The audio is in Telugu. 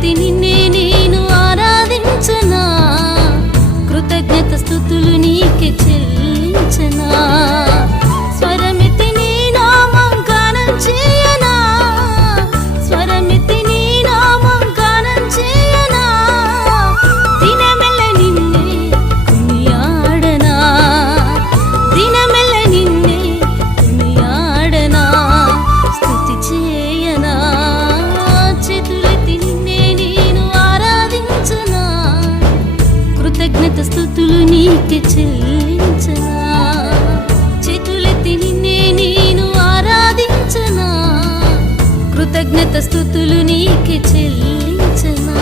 స్వరమెత్తి నిన్నే నేను ఆరాధించనా, కృతజ్ఞత స్తుతులు నీకే చెల్లించనా. స్వరమెత్తి నీ నామం గానం చేయనా, స్వరమెత్తి నీ నామం గానం చేయనా. దినమెల్ల నిన్నే కొనియాడనా, దినమెల్ల నిన్నే కొనియాడనా. స్తుతి చేయనా, చేతులెత్తి నిన్నే నేను ఆరాధించనా, కృతజ్ఞత స్తుతులు నీకే చెల్లించనా. చేతులెత్తి నిన్నే నేను ఆరాధించనా, కృతజ్ఞత స్తుతులు నీకే చెల్లించనా.